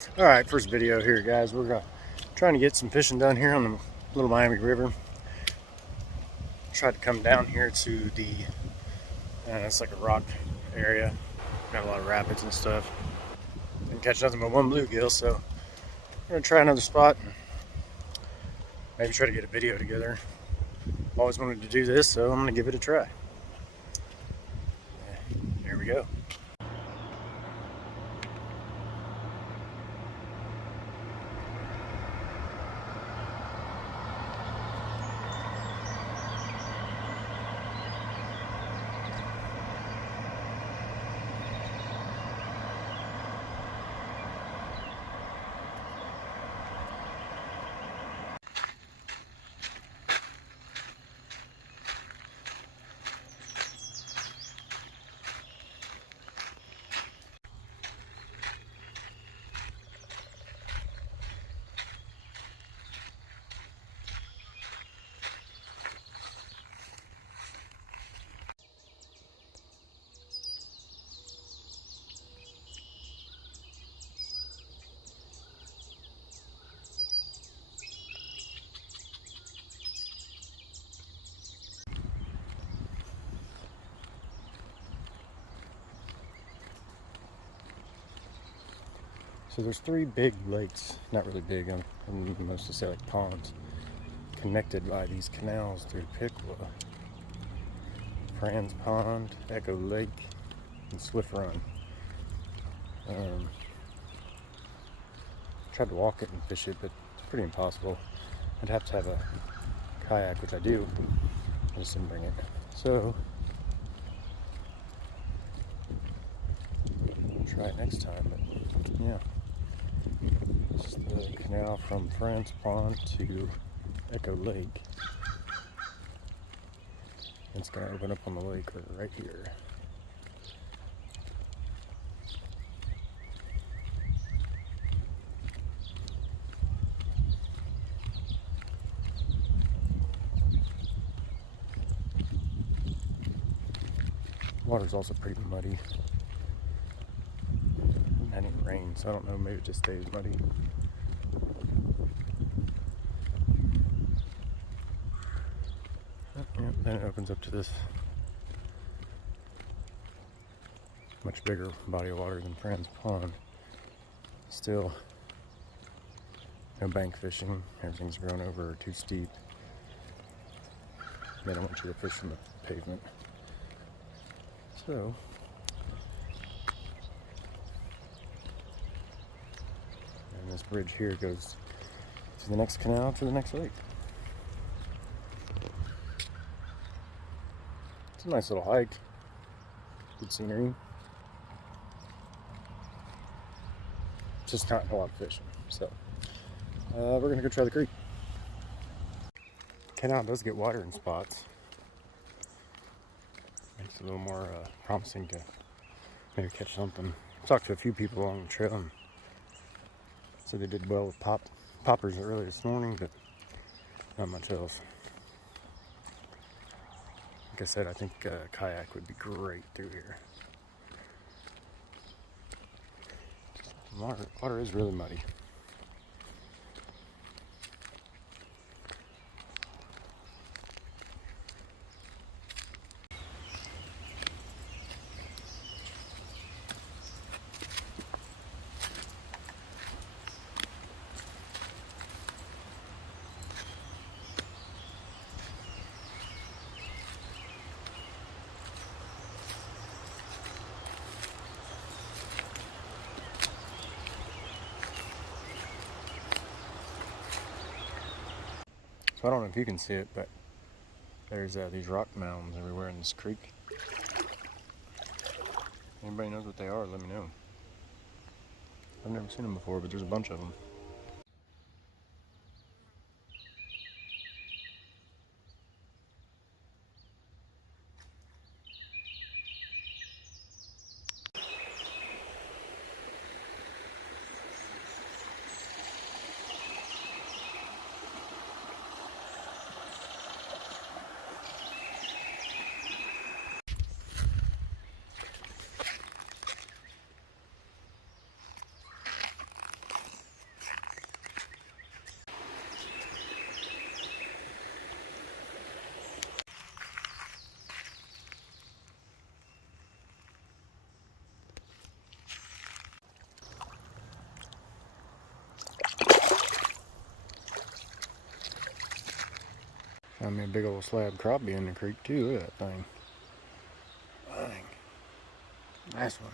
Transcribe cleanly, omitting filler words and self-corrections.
All right, first video here, guys. We're trying to get some fishing done here on the Little Miami River. Tried to come down here to the, it's like a rock area. Got a lot of rapids and stuff. Didn't catch nothing but one bluegill, so we're gonna try another spot and maybe try to get a video together. Always wanted to do this, so I'm gonna give it a try. Here we go. So there's three big lakes, not really big, I'm mostly say like ponds, connected by these canals through Piqua. Franz Pond, Echo Lake, and Swift Run. Tried to walk it and fish it, but it's pretty impossible. I'd have to have a kayak, which I do. I just didn't bring it. So, I'll try it next time, but yeah. This is the canal from Franz Pond to Echo Lake. It's going to open up on the lake right here. Water's also pretty muddy. It hadn't even rained, so I don't know, maybe it just stays muddy. Yep, then it opens up to this much bigger body of water than Franz Pond. Still, no bank fishing. Everything's grown over or too steep. They don't want you to fish from the pavement. So, and this bridge here goes to the next canal, to the next lake. It's a nice little hike. Good scenery. Just not a lot of fishing. So, we're gonna go try the creek. Canal does get water in spots. Makes it a little more promising to maybe catch something. Talked to a few people along the trail and said they did well with poppers early this morning, but not much else. Like I said, I think a kayak would be great through here. Water is really muddy. So I don't know if you can see it, but there's these rock mounds everywhere in this creek. Anybody knows what they are, let me know. I've never seen them before, but there's a bunch of them. Found me a big old slab crappie in the creek too. Look at that thing. Dang. Nice one.